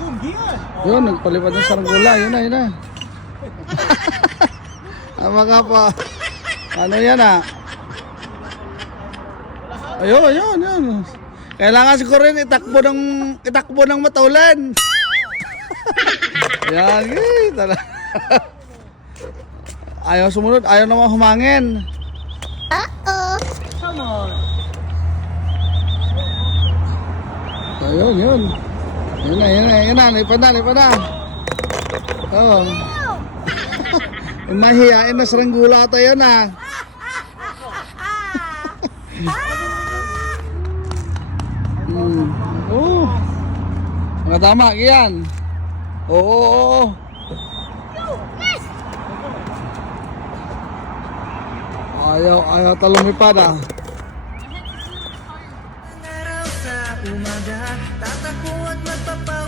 Yun, giyan. Yun, nagpalipad ng saranggola. Yun na, yun na. Ang mga pa. Ano yan ah? Ayun, ayun, ayun. Kailangan siguro rin itakbo ng itakbo ng matulan. Yan, eh, tala. Ayaw sumunod, ayaw naman humangin. Come on. Ayun, yun. Yun na, yun na, yun na. Lipad na, lipad na. Oo. Oh. Mahihain na saranggula ata yun ah. hmm. Oo. Mga tama, yan. Oo, oo, oo. Ayaw, ayaw talumipad ah. Umaga Tatakbo at magpapa